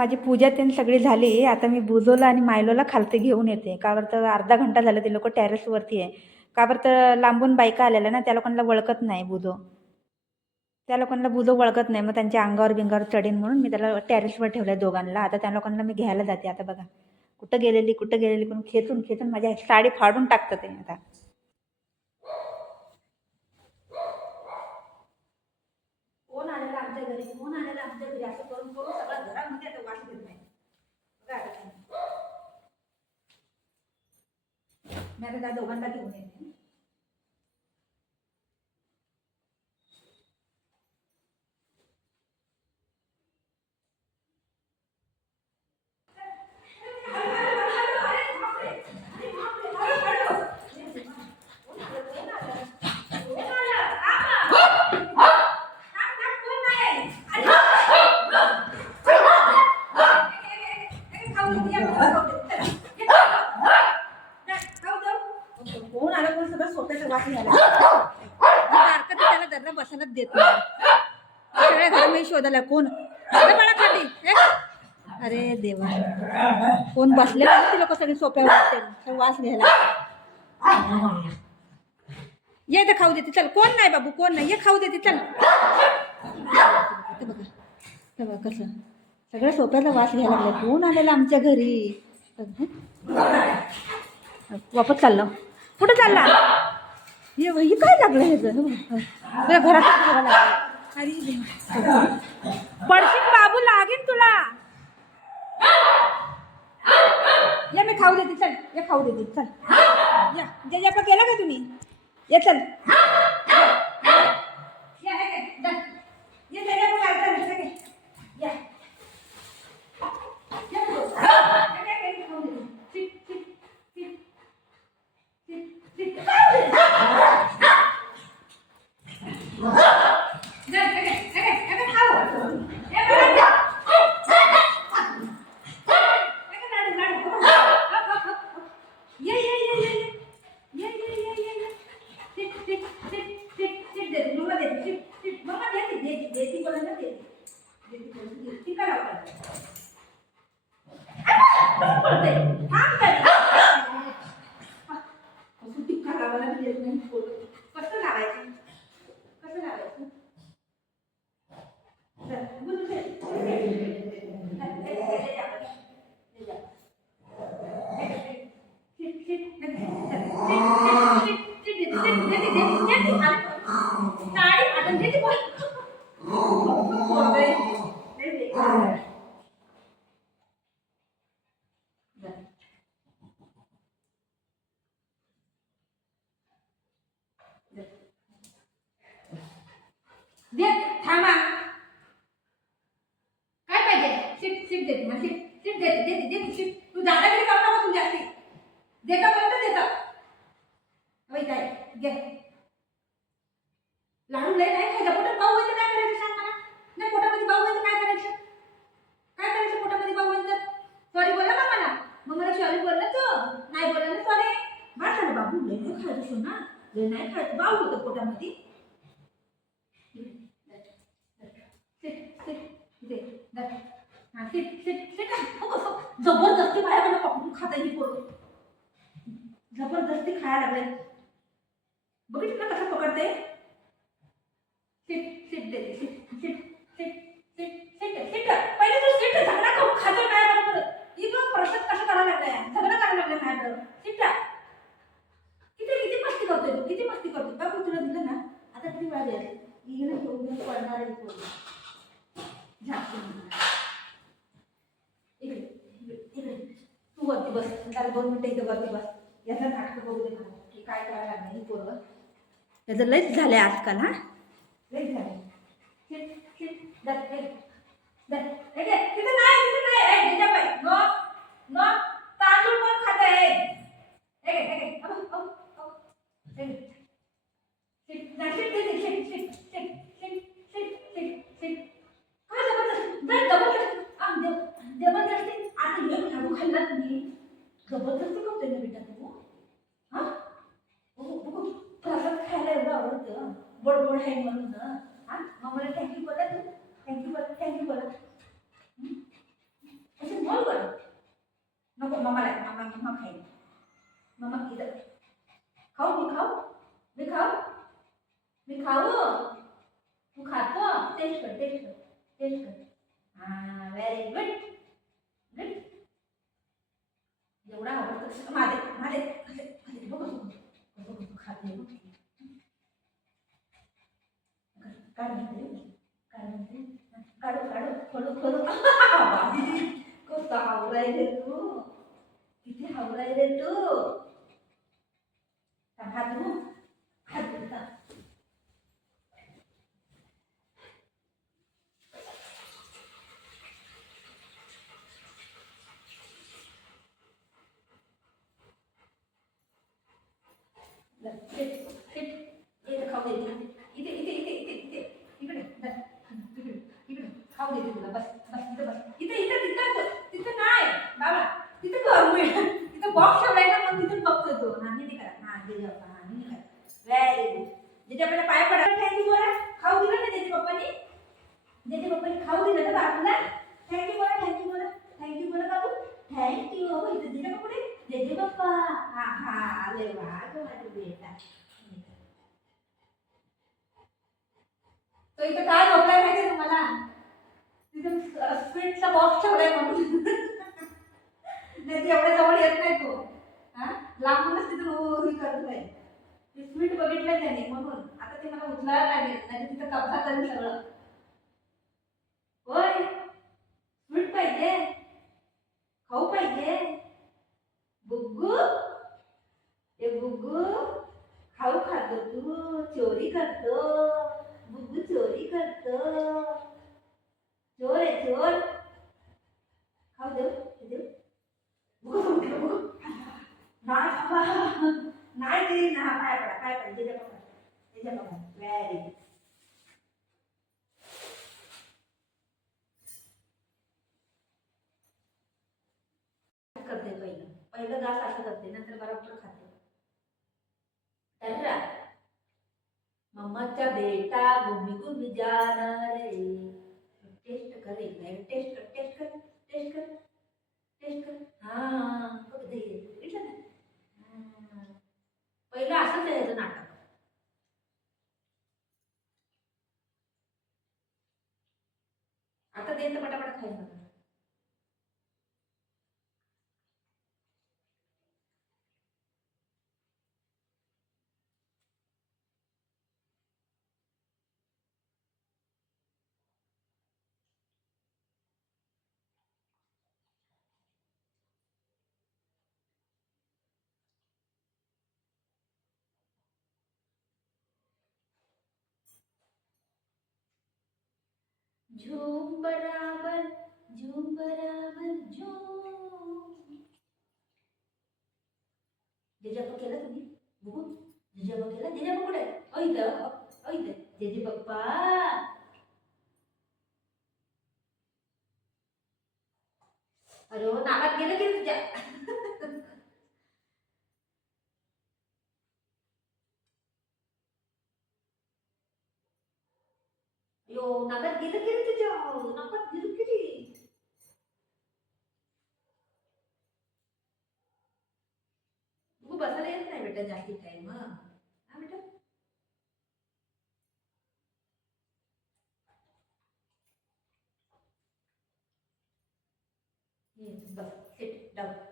माझी पूजा त्यांनी सगळी झाली. आता मी बुजोला आणि मायलोला खालते घेऊन येते. का बरं तर अर्धा घंटा झाला ते लोक टेरेसवरती आहे. का बरं तर लांबून बायका आलेल्या ना, त्या लोकांना ओळखत नाही बुजो. त्या लोकांना बुजो ओळखत नाही, मग त्यांच्या अंगावर बिंगावर चढीन म्हणून मी त्याला टेरेसवर ठेवलं दोघांना. आता त्या लोकांना मी घ्यायला जाते. आता बघा कुठं गेलेली करून खेचून खेचून माझ्या साडी फाडून टाकतं ते आता. कोण आलेलं आमच्या घरी, कोण आलेलं आमच्या घरी, असं करून करून सगळं घरामध्ये आता वास घेत नाही. मी आता त्या दोघांना घेऊन येते. कोण आलं कोण सगळं स्वतःचा वास घ्यायला सारखं त्याला दर्रा बसायलाच देत नाही. सगळ्या घर मी शोधायला कोण बाळा खाली. अरे देवा, कोण बसले ते लोक सगळे सोप्यावर वास घ्यायला. ये तर खाऊ देते चल. कोण नाही बाबू, कोण नाही, ये खाऊ देते चल. बघा कसं सगळ्या सोप्याचा वास घ्यायला लागला. कोण आलेला आमच्या घरी. वापस चाललो. कुठं चालला? हे काय लागलं हे तुझ्या घरात लागलं. अरे पडशील बाबू, लागेल तुला. या मी खाऊ देते चल. ये खाऊ देते चल. या जयपा केला का तुम्ही? ये चल. थांबा. काय पाहिजे? सीट सीट देते मग. सीट सीट देते देते देते सीट. तू दादागिरी करू नका तू जास्ती. देता बरोबर देता. होय काय घे. लाडू लय नाही खायचा. पोटात भाऊ व्हायचं काय करायचं सांग मला. नाही पोटामध्ये भाऊ व्हायचं काय करायचं? काय करायचं पोटामध्ये भाऊ व्हायचं? सॉरी बोला का मला. मग मला सॉरी बोलला तू नाही बोलला ना सॉरी. बस झालं बाबू, लय नाही खायचं सोना. लय नाही खायचं. भाऊ होतं पोटामध्ये. जबरदस्ती माझ्याकडे पकडून खाता ही पोरं. जबरदस्ती खायला लागले. बघितलं ना कसं पकडते. सीट सीट देते. Seat seat seat seat seat seat. पहिले तू सीट झगडा करून खातो काय बरोबर. ही बघ प्रश्न कसं करायला लागलाय. झगडा करायला लागलाय माझ्याकडं. सीट किती किती मस्ती करतोय तू. किती मस्ती करतोय. बाबू तुला दिलं ना आता किती वेळा द्यायला. ही ना घेऊन पडणार आहे पोरं. तू वरती बस. त्याला 2 मिनिटं इथे वरती बस. याचा नाटक बघू दे मला की काय करायला लागलं ही पोरं. त्याचं लयच झालंय आजकाल. हा लयच झालंय. तिथं नाही नो नो. तांदूळ कोण खात आहे? जबरदस्ती करतोय ना बेटा तू. हा प्रसाद खायला एवढं आवडतं. बडबड आहे म्हणून. हा मग मला थँक्यू बोला तू. थँक्यू बोला. थँक्यू बोला. मम्माला मम्मा मम्मा खाईल मम्मा इथं खाऊ मी खाऊ मी खाऊ मी खाऊ तू खातो टेस्ट कर टेस्ट कर टेस्ट कर हां व्हेरी गुड गुड एवढा आवडतं माझे माझे बघ बघ खाते काढ म्हणते काढू काढू खोलू खोलू कसं हावराय रे तू किती हावराय रे तू हात धु हात धुता खाऊ दे इथे इथे इथे इथे इथे इकडे इकडे इकडे खाऊ देते तुला बस बस इथं बस इथे इथे तिथं तिथं नाही बाबा तिथं करू तिथं बॉक्स ठेवलाय ना मग तिथून बघतो तो हा नाही करा हा दे बाबा हा नाही करा व्हेरी गुड जिथे आपल्याला पाय पडा थँक्यू बोला खाऊ दिलं ना त्याच्या पप्पानी खाऊ दिलं ना बाबूला थँक्यू बोला बाबू थँक्यू इथे दिलं का पुढे जेजे पप्पा हा हा आले वा तो माझा बेटा तो इथं काय झोपलाय माहिती तुम्हाला तिथं स्वीटचा बॉक्स ठेवलाय म्हणून नाही एवढ्या जवळ येत नाही तो हा लांबूनच तिथं ही करतोय ते स्वीट बघितलं त्याने म्हणून आता ते मला उचलायला लागेल नाही तिथं कब्जा करेल सगळं होय स्वीट पाहिजे खाऊ पाहिजे गुग्गू ए गुग्गू खाऊ खातो तू चोरी करतो गुग्गू चोरी करतो चोर आहे चोर खाऊ देऊ नाही ते ना काय पडा त्याच्या बघा व्हेरी करते पहिलं घास असं करते नंतर बरोबर खाते तर मम्माचा बेटा घुमी घुमी जाना रे टेस्ट कर एक बार टेस्ट कर हां बघ दे इथलं ना पहिलं असंच आहे याचं नाटक आता दे तर पटापट खायचं झूम बराबर झूम जेजा केला तुम्ही बघू जेजा केला जेजा कुठे इथे जेजे पप्पा अरे नाकात गेलं की तुझ्या यो नाकात गेलं की तुझ्या नाकात गेलं की तू बसायला येत नाही बेटा जास्ती टाइम हा बेटा बस सिट डाऊन